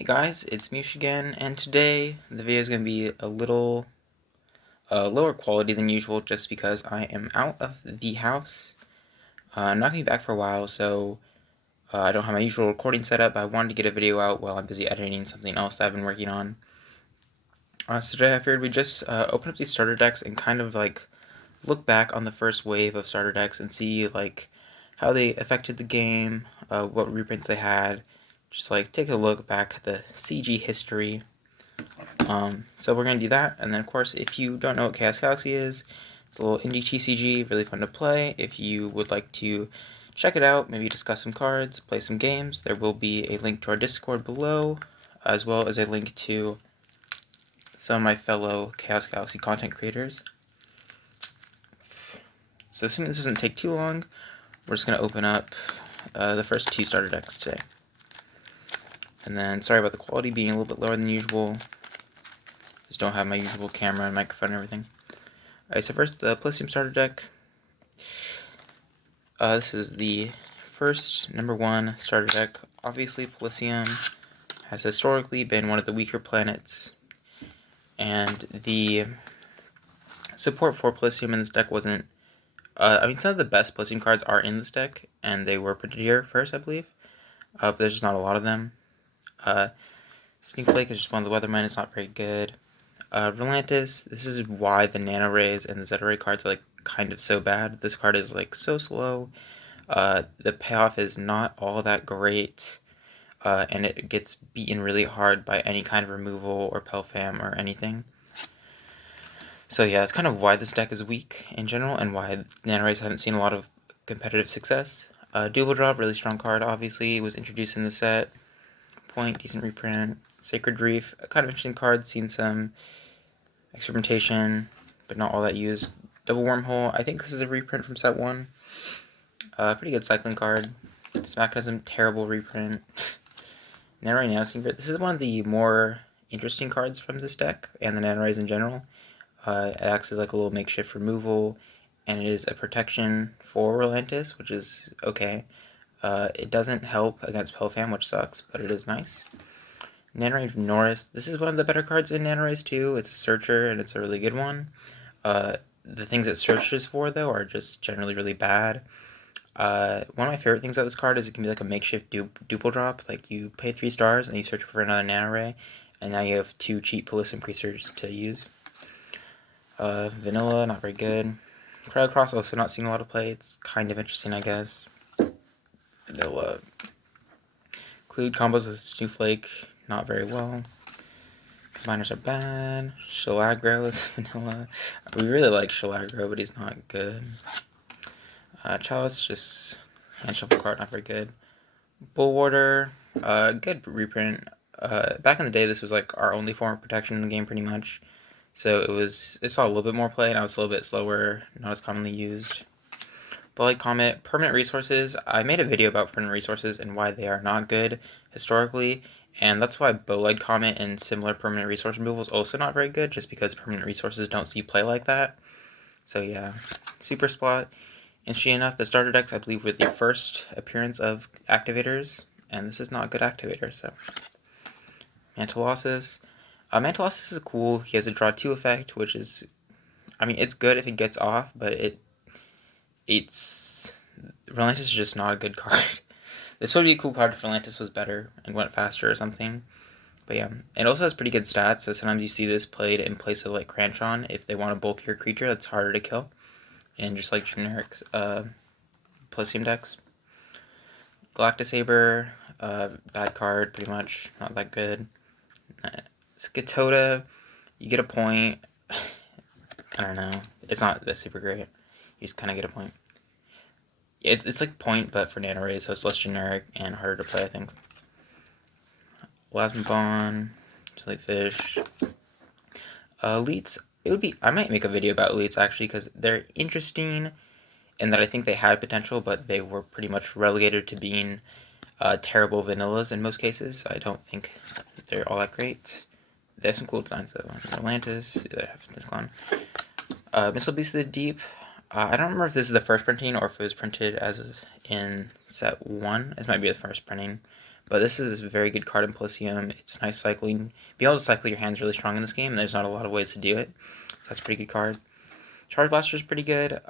Hey guys, it's Mewsh again, and today the video is going to be a little lower quality than usual just because I am out of the house. I'm not going to be back for a while, so I don't have my usual recording setup, but I wanted to get a video out while I'm busy editing something else that I've been working on. So today I figured we'd just open up these starter decks and kind of like look back on the first wave of starter decks and see like how they affected the game, what reprints they had, just like take a look back at the CG history. So we're going to do that, and then of course if you don't know what Chaos Galaxy is, it's a little indie TCG, really fun to play. If you would like to check it out, maybe discuss some cards, play some games, there will be a link to our Discord below, as well as a link to some of my fellow Chaos Galaxy content creators. So assuming this doesn't take too long, we're just going to open up the first two starter decks today. And then, sorry about the quality being a little bit lower than usual. Just don't have my usual camera and microphone and everything. Alright, so first, the Palicium starter deck. This is the first #1 starter deck. Obviously, Palicium has historically been one of the weaker planets, and the support for Palicium in this deck wasn't... some of the best Palicium cards are in this deck, and they were printed here first, I believe. But there's just not a lot of them. Snowflake is just one of the Weathermen. It's not very good. Relantis, this is why the Nano Rays and the Zeta Ray cards are like kind of so bad. This card is like so slow. The payoff is not all that great, and it gets beaten really hard by any kind of removal or Pelfam or anything. So yeah, that's kind of why this deck is weak in general, and why Nano Rays haven't seen a lot of competitive success. Dual Drop, really strong card, obviously, was introduced in the set. Point, decent reprint. Sacred Reef, a kind of interesting card, seen some experimentation, but not all that used. Double Wormhole, I think this is a reprint from set 1. Pretty good cycling card. Smackism, terrible reprint. Nano Ray Nano, this is one of the more interesting cards from this deck, and the Nano Rays in general. It acts as like a little makeshift removal, and it is a protection for Relantis, which is okay. It doesn't help against Pelfam, which sucks, but it is nice. Nano Ray Norris, this is one of the better cards in Nano Rays too. It's a searcher, and it's a really good one. The things it searches for, though, are just generally really bad. One of my favorite things about this card is it can be like a makeshift duple drop. Like, you pay 3 stars, and you search for another Nano Ray, and now you have 2 cheap Palicium creatures to use. Vanilla, not very good. Crowd Cross, also not seen a lot of play. It's kind of interesting, I guess. Vanilla. Include combos with Snowflake, not very well. Combiners are bad. Shellagro is vanilla. We really like Shellagro, but he's not good. Chaos, just hand shuffle card, not very good. Bullwarder, good reprint. Back in the day, this was like our only form of protection in the game, pretty much. So it saw a little bit more play, and I was a little bit slower, not as commonly used. Bowlight Comet, permanent resources. I made a video about permanent resources and why they are not good historically, and that's why Bowlight Comet and similar permanent resource removal is also not very good, just because permanent resources don't see play like that. So yeah, Super Spot. Interesting enough, the starter decks, I believe, were the first appearance of activators, and this is not a good activator, so. Mantilossus. Mantilossus is cool. He has a draw 2 effect, which is, it's good if it gets off, but Relantis is just not a good card. This would be a cool card if Relantis was better and went faster or something. But yeah, it also has pretty good stats, so sometimes you see this played in place of like Cranchon if they want a bulkier creature that's harder to kill. And just like generic Palicium decks. Galactisaber, bad card, pretty much, not that good. Skitoda, you get a point. I don't know, it's not that super great. You just kind of get a point. It's like point, but for Nano Rays, so it's less generic and harder to play, I think. Plasmabon, Jellyfish. Elites, I might make a video about Elites, actually, because they're interesting, in that I think they had potential, but they were pretty much relegated to being terrible vanillas in most cases. I don't think they're all that great. They have some cool designs, though. Atlantis, they have Tucson. Missile Beast of the Deep. I don't remember if this is the first printing or if it was printed as in set 1. This might be the first printing, But this is a very good card in Palicium. It's nice cycling. Being able to cycle your hand's really strong in this game, and there's not a lot of ways to do it. So that's a pretty good card. Charge Blaster is pretty good.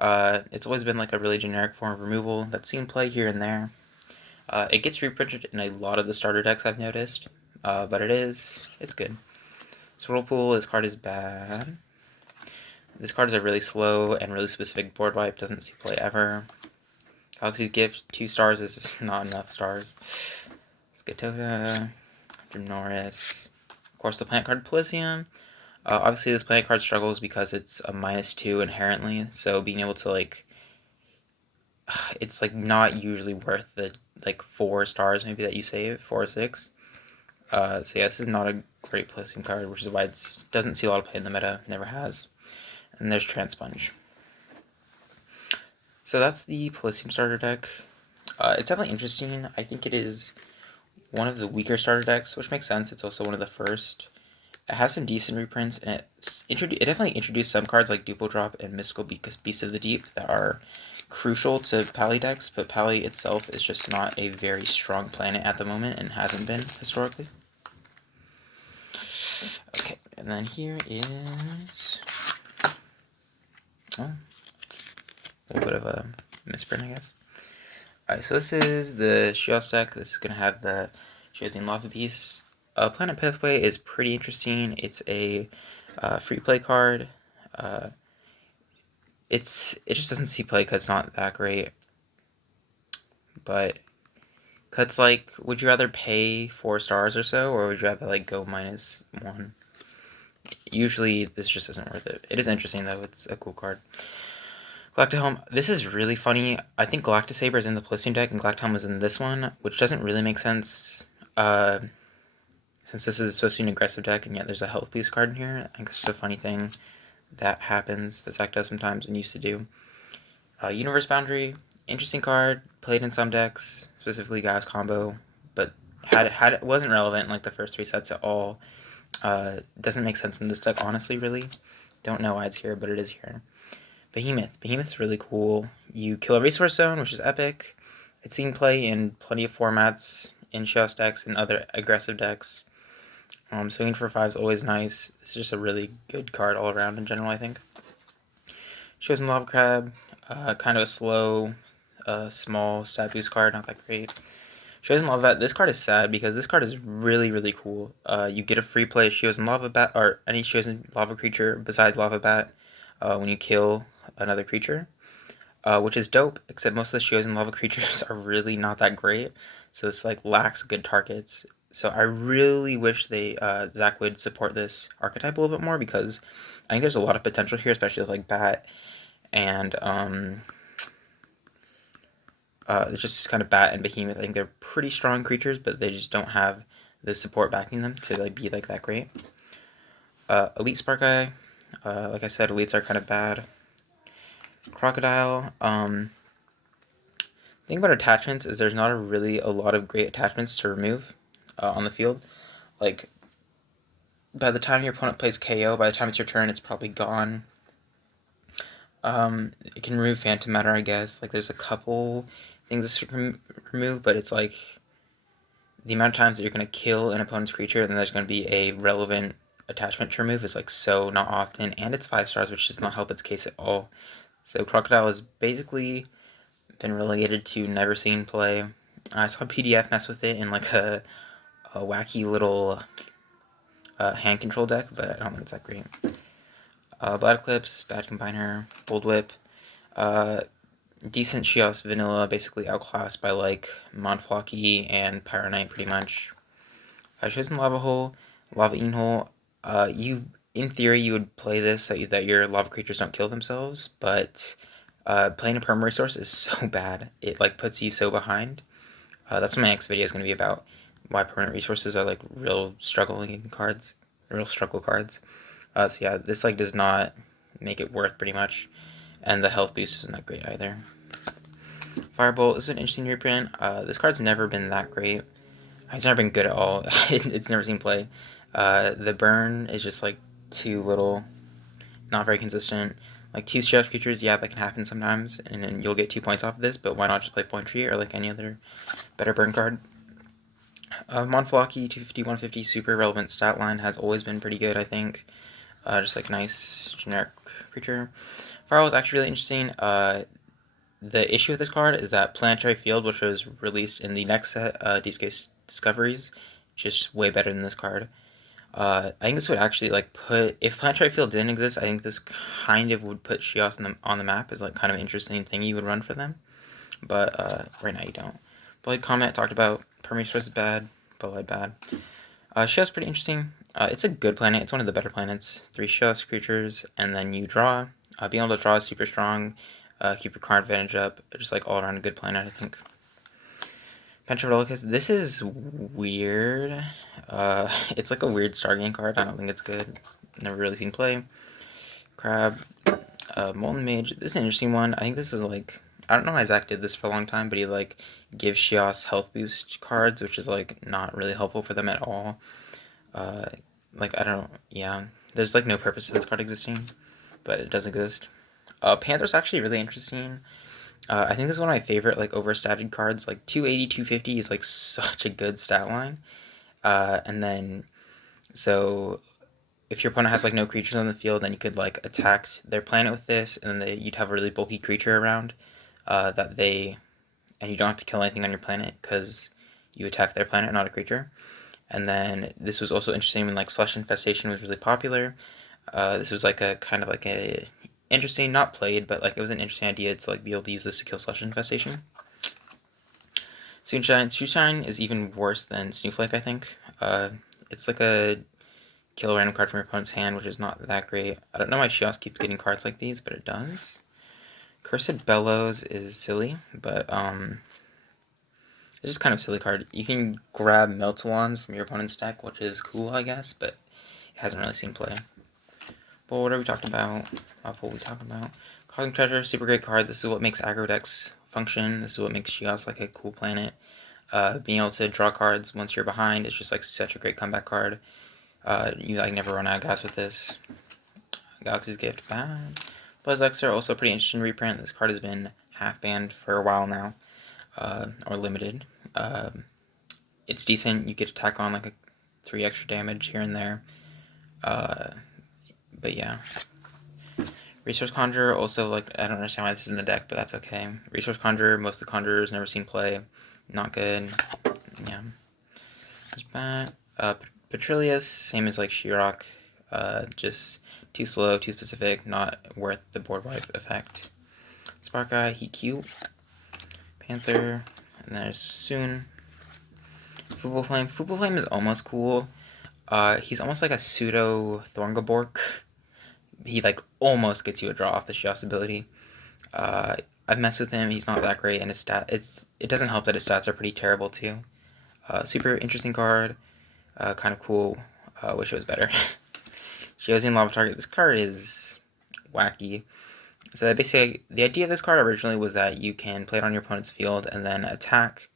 It's always been like a really generic form of removal that's seen play here and there. It gets reprinted in a lot of the starter decks, I've noticed. But it's good. So Whirlpool, this card is bad. This card is a really slow and really specific board wipe, doesn't see play ever. Galaxy's Gift, 2 stars is not enough stars. Skatota, Norris. Of course, the plant card Palicium. Obviously, this plant card struggles because it's a -2 inherently, so being able to, like, it's, like, not usually worth the, like, 4 stars maybe that you save, 4 or 6. So yeah, this is not a great Palicium card, which is why it doesn't see a lot of play in the meta, never has. And there's Transponge. So that's the Palicium starter deck. It's definitely interesting. I think it is one of the weaker starter decks, which makes sense. It's also one of the first. It has some decent reprints, and it definitely introduced some cards like Dupo Drop and Mystical Beast of the Deep that are crucial to Pally decks, but Pally itself is just not a very strong planet at the moment and hasn't been historically. Okay, and then here is a little bit of a misprint, I guess. Alright, so this is the Sheos deck. This is going to have the Sheos Lava Beast. Planet Pathway is pretty interesting. It's a free play card. It just doesn't see play because it's not that great. But cuts like, would you rather pay 4 stars or so, or would you rather like go -1? Usually this just isn't worth it. It is interesting though. It's a cool card. Galactic this is really funny. I think Galactic Saber is in the Palicium deck and Galactic is in this one, which doesn't really make sense. Since this is supposed to be an aggressive deck and yet there's a health boost card in here. I think it's just a funny thing that happens. This deck does sometimes and used to do. Universe Boundary, interesting card, played in some decks, specifically Gas Combo, but it wasn't relevant in like the first 3 sets at all. Doesn't make sense in this deck, honestly, really. Don't know why it's here, but it is here. Behemoth. Behemoth's really cool. You kill a resource zone, which is epic. It's seen play in plenty of formats, in Sheos decks and other aggressive decks. Swinging for 5 is always nice. It's just a really good card all around in general, I think. Sheos Lava Crab, kind of a slow, small stat boost card, not that great. Sheos Lava Bat, this card is sad because this card is really, really cool. You get a free play Sheos Lava Bat, or any Sheos Lava creature besides Lava Bat when you kill another creature, which is dope, except most of the Sheos Lava creatures are really not that great, so this like lacks good targets. So I really wish Zach would support this archetype a little bit more, because I think there's a lot of potential here, especially with like Bat and it's just kind of Bat and Behemoth. I think they're pretty strong creatures, but they just don't have the support backing them to like be like that great. Elite Spark Eye, like I said, elites are kind of bad. Crocodile. The thing about attachments is there's not really a lot of great attachments to remove on the field. Like, by the time your opponent plays KO, by the time it's your turn, it's probably gone. It can remove Phantom Matter, I guess. Like, there's a couple things this can remove, but it's like the amount of times that you're going to kill an opponent's creature and then there's going to be a relevant attachment to remove is like so not often, and it's 5 stars, which does not help its case at all. So Crocodile has basically been relegated to never seen play. I saw PDF mess with it in like a wacky little hand control deck, but I don't think it's that great. Blood Eclipse, Bad Combiner, Bold Whip, decent Sheos vanilla, basically outclassed by like Monflocky and Pyronite pretty much. Sheos in Lava Hole, Lava Ean Hole. In theory, you would play this so that your lava creatures don't kill themselves, but playing a perma resource is so bad. It like puts you so behind. That's what my next video is going to be about. Why permanent resources are like real struggle cards. So yeah, this like does not make it worth pretty much, and the health boost isn't that great either. Firebolt is an interesting reprint. This card's never been that great. It's never been good at all. It's never seen play. The burn is just like too little, not very consistent. Like 2 Sheos creatures, yeah, that can happen sometimes, and then you'll get 2 points off of this, but why not just play Point Tree or like any other better burn card? Monflocky, 250, 150, super relevant stat line has always been pretty good, I think. Just like nice generic creature. Firewall is actually really interesting. The issue with this card is that Planetary Field, which was released in the next set, Deep Space Discoveries, just way better than this card. I think this would actually like put, if Planetary Field didn't exist, I think this kind of would put Sheos on the map as like kind of an interesting thing you would run for them. But right now you don't. Blade Comet talked about Permeate Source is bad, Blade bad. Sheos pretty interesting. It's a good planet. It's one of the better planets. 3 Sheos creatures, and then you draw. Being able to draw is super strong. Keep your card advantage up. Just like all around a good planet, I think. Pentarellicus. This is weird. It's like a weird Stargame card. I don't think it's good. Never really seen play. Crab. Molten Mage. This is an interesting one. I think this is like, I don't know why Zach did this for a long time, but he like gives Sheos health boost cards, which is like not really helpful for them at all. Like I don't, yeah. There's like no purpose to this card existing, but it does exist. Panther's actually really interesting. I think this is one of my favorite like overstated cards. Like 280, 250 is like such a good stat line. And then so if your opponent has like no creatures on the field, then you could like attack their planet with this, and then you'd have a really bulky creature around that they, and you don't have to kill anything on your planet because you attack their planet, not a creature. And then this was also interesting when like Slush Infestation was really popular. This was like a kind of like a interesting, not played, but like it was an interesting idea to like be able to use this to kill Slush Infestation. Sunshine is even worse than Snowflake, I think. It's like a kill a random card from your opponent's hand, which is not that great. I don't know why Sheos keeps getting cards like these, but it does. Cursed Bellows is silly, but it's just kind of a silly card. You can grab Meltalons from your opponent's deck, which is cool, I guess, but it hasn't really seen play. But what are we talking about? What we talking about? Cosmic Treasure, super great card. This is what makes aggro decks function. This is what makes Sheos like a cool planet. Being able to draw cards once you're behind is just like such a great comeback card. You like never run out of gas with this. Galaxy's Gift, bad. Blazexer, also pretty interesting reprint. This card has been half banned for a while now, or limited. It's decent. You get to tack on like a 3 extra damage here and there. But yeah. Resource Conjurer, also like, I don't understand why this is in the deck, but that's okay. Resource Conjurer, most of the Conjurers never seen play. Not good. Yeah. There's bad. Petrilius, same as like Shirok, just too slow, too specific, not worth the board wipe effect. Spark Eye, Heat Cube, Panther, and there's Soon. Football Flame. Football Flame is almost cool. He's almost like a pseudo Thorngabork. He like almost gets you a draw off the Sheos ability. I've messed with him. He's not that great, and his it doesn't help that his stats are pretty terrible too. Super interesting card. Kind of cool. Wish it was better. Sheos in Lava Target. This card is wacky. So basically, the idea of this card originally was that you can play it on your opponent's field and then attack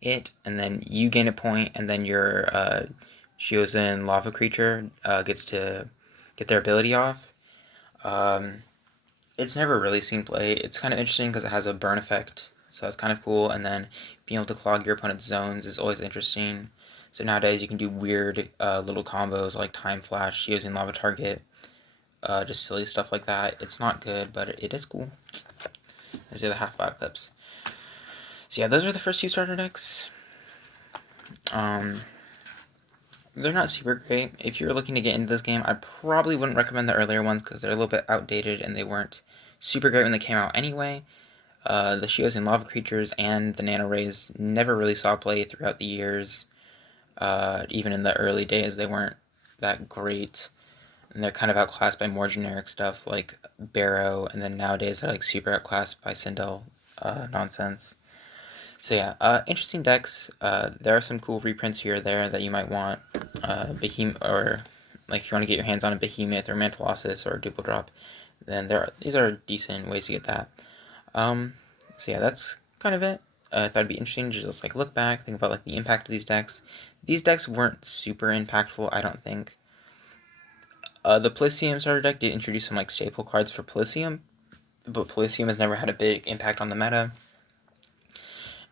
it, and then you gain a point, and then your Sheos Lava creature gets to get their ability off. It's never really seen play. It's kind of interesting because it has a burn effect, so that's kind of cool, and then being able to clog your opponent's zones is always interesting. So nowadays you can do weird little combos like Time Flash, using Lava Target, just silly stuff like that. It's not good, but it is cool. These are the half-black clips. So yeah, those are the first 2 starter decks. They're not super great. If you're looking to get into this game, I probably wouldn't recommend the earlier ones because they're a little bit outdated and they weren't super great when they came out anyway. The Sheos and Lava Creatures and the Nano Rays never really saw play throughout the years. Even in the early days, they weren't that great. And they're kind of outclassed by more generic stuff like Barrow, and then nowadays they're like super outclassed by Sindel nonsense. So yeah, interesting decks. There are some cool reprints here or there that you might want. Behemoth, or like if you want to get your hands on a Behemoth or Mantalosis or a Duple Drop, then these are decent ways to get that. So yeah, that's kind of it. I thought it'd be interesting to just like look back, think about like the impact of these decks. These decks weren't super impactful, I don't think. The Palicium starter deck did introduce some like staple cards for Palicium, but Palicium has never had a big impact on the meta.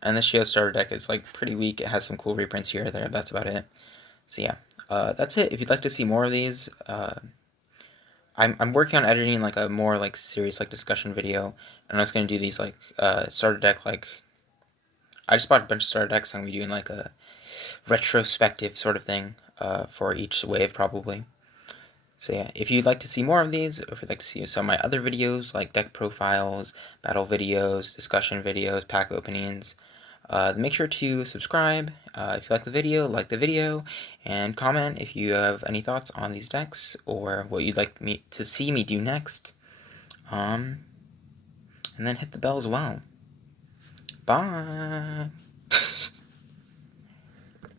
And the Sheos starter deck is like pretty weak. It has some cool reprints here or there. That's about it. So yeah, that's it. If you'd like to see more of these, I'm working on editing like a more like serious like discussion video, and I'm just gonna do these like starter deck like. I just bought a bunch of starter decks. So I'm gonna be doing like a retrospective sort of thing for each wave probably. So yeah, if you'd like to see more of these, or if you'd like to see some of my other videos like deck profiles, battle videos, discussion videos, pack openings, make sure to subscribe if you like the video, and comment if you have any thoughts on these decks or what you'd like me to see me do next. And then hit the bell as well. Bye!